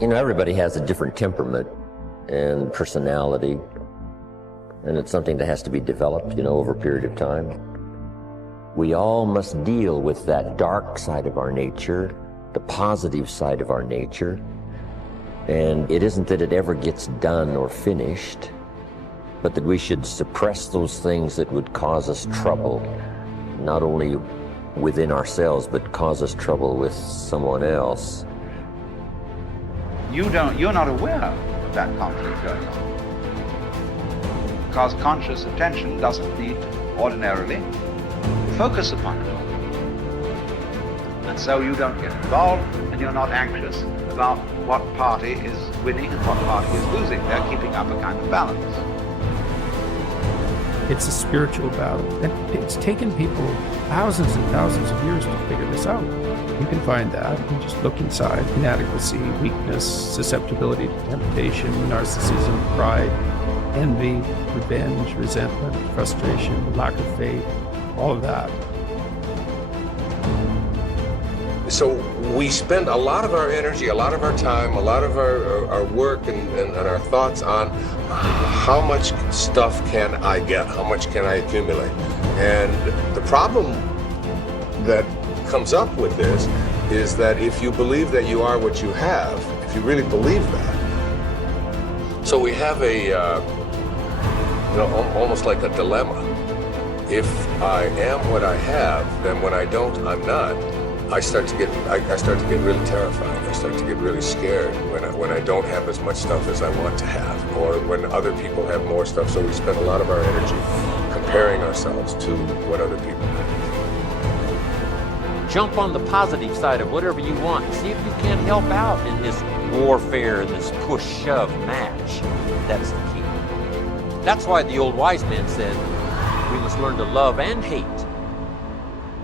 You know, everybody has a different temperament and personality, and it's something that has to be developed, you know, over a period of time. We all must deal with that dark side of our nature, the positive side of our nature, and it isn't that it ever gets done or finished, but that we should suppress those things that would cause us trouble, not only within ourselves, but cause us trouble with someone else. You're not aware of that conflict going on. Because conscious attention doesn't need ordinarily to focus upon it. And so you don't get involved, and you're not anxious about what party is winning and what party is losing. They're keeping up a kind of balance. It's a spiritual battle. And it's taken people thousands and thousands of years to figure this out. You can find that. You can just look inside. Inadequacy, weakness, susceptibility to temptation, narcissism, pride, envy, revenge, resentment, frustration, lack of faith, all of that. So we spend a lot of our energy, a lot of our time, a lot of our work and our thoughts on how much stuff can I get, how much can I accumulate. And the problem that comes up with this is that if you believe that you are what you have, if you really believe that, so we have a, almost like a dilemma. If I am what I have, then when I don't, I'm not. I start to get really terrified. I start to get really scared when I don't have as much stuff as I want to have, or when other people have more stuff. So we spend a lot of our energy comparing ourselves to what other people have. Jump on the positive side of whatever you want. See if you can't help out in this warfare, in this push-shove match. That's the key. That's why the old wise man said, we must learn to love and hate.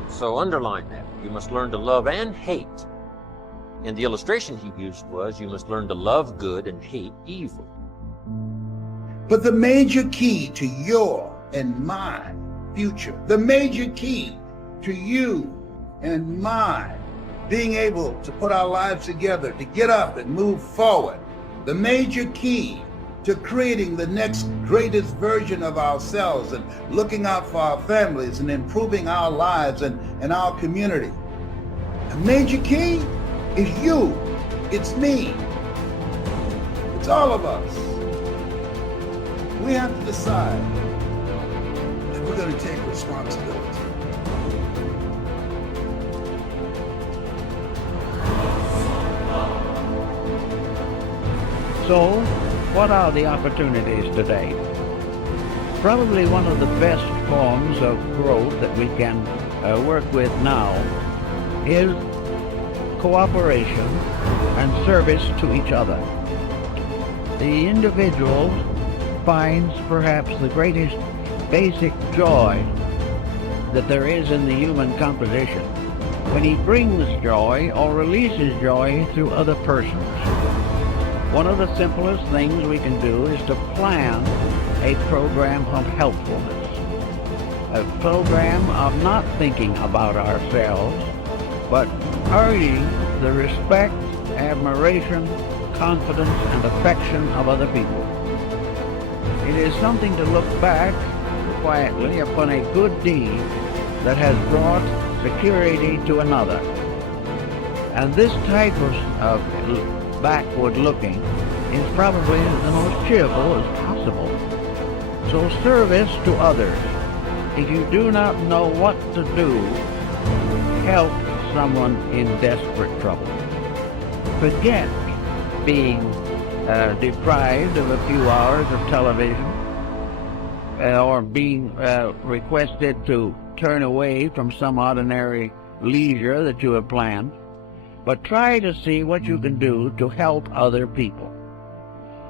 So underline that. You must learn to love and hate. And the illustration he used was, you must learn to love good and hate evil. But the major key to your and my future, the major key to you and mine being able to put our lives together, to get up and move forward, the major key to creating the next greatest version of ourselves and looking out for our families and improving our lives and our community. The major key is you. It's me. It's all of us. We have to decide that we're going to take responsibility. So, what are the opportunities today? Probably one of the best forms of growth that we can work with now is cooperation and service to each other. The individual finds perhaps the greatest basic joy that there is in the human composition when he brings joy or releases joy through other persons. One of the simplest things we can do is to plan a program of helpfulness, a program of not thinking about ourselves, but earning the respect, admiration, confidence, and affection of other people. It is something to look back quietly upon a good deed that has brought security to another. And this type of backward looking is probably the most cheerful as possible. So service to others. If you do not know what to do, help someone in desperate trouble. Forget being deprived of a few hours of television or being requested to turn away from some ordinary leisure that you have planned. But try to see what you can do to help other people.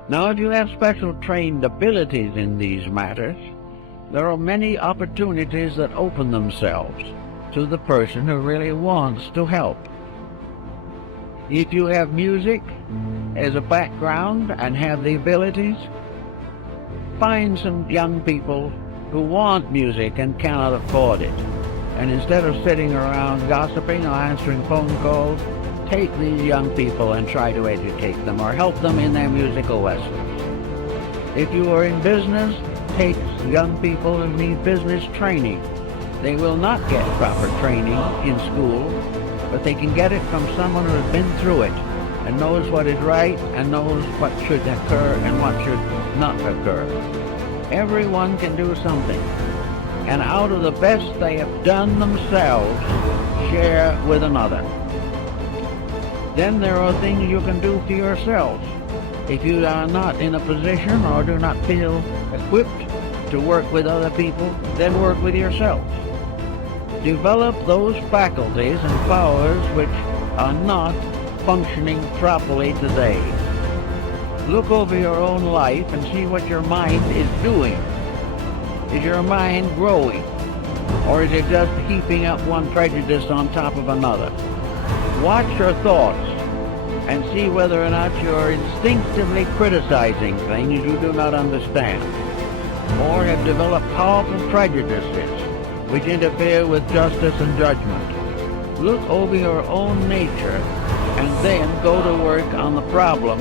Now, if you have special trained abilities in these matters, there are many opportunities that open themselves to the person who really wants to help. If you have music as a background and have the abilities, find some young people who want music and cannot afford it. And instead of sitting around gossiping or answering phone calls, take these young people and try to educate them or help them in their musical lessons. If you are in business, take young people who need business training. They will not get proper training in school, but they can get it from someone who has been through it and knows what is right and knows what should occur and what should not occur. Everyone can do something, and out of the best they have done themselves, share with another. Then there are things you can do for yourselves. If you are not in a position or do not feel equipped to work with other people, then work with yourselves. Develop those faculties and powers which are not functioning properly today. Look over your own life and see what your mind is doing. Is your mind growing? Or is it just heaping up one prejudice on top of another? Watch your thoughts and see whether or not you're instinctively criticizing things you do not understand, or have developed powerful prejudices which interfere with justice and judgment. Look over your own nature and then go to work on the problem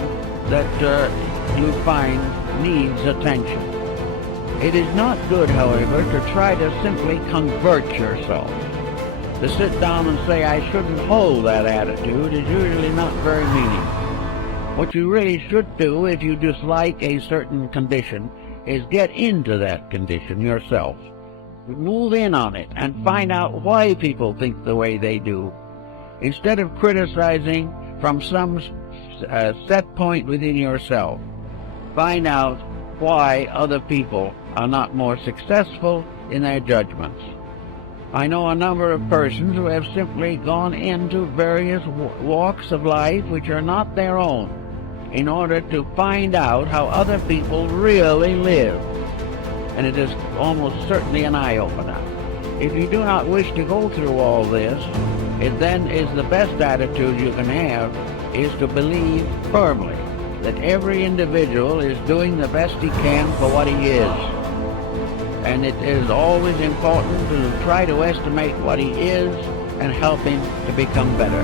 that you find needs attention. It is not good, however, to try to simply convert yourself. To sit down and say, I shouldn't hold that attitude, is usually not very meaningful. What you really should do if you dislike a certain condition is get into that condition yourself. Move in on it and find out why people think the way they do. Instead of criticizing from some set point within yourself, find out why other people are not more successful in their judgments. I know a number of persons who have simply gone into various walks of life which are not their own in order to find out how other people really live. And it is almost certainly an eye-opener. If you do not wish to go through all this, it then is the best attitude you can have is to believe firmly that every individual is doing the best he can for what he is. And it is always important to try to estimate what he is and help him to become better.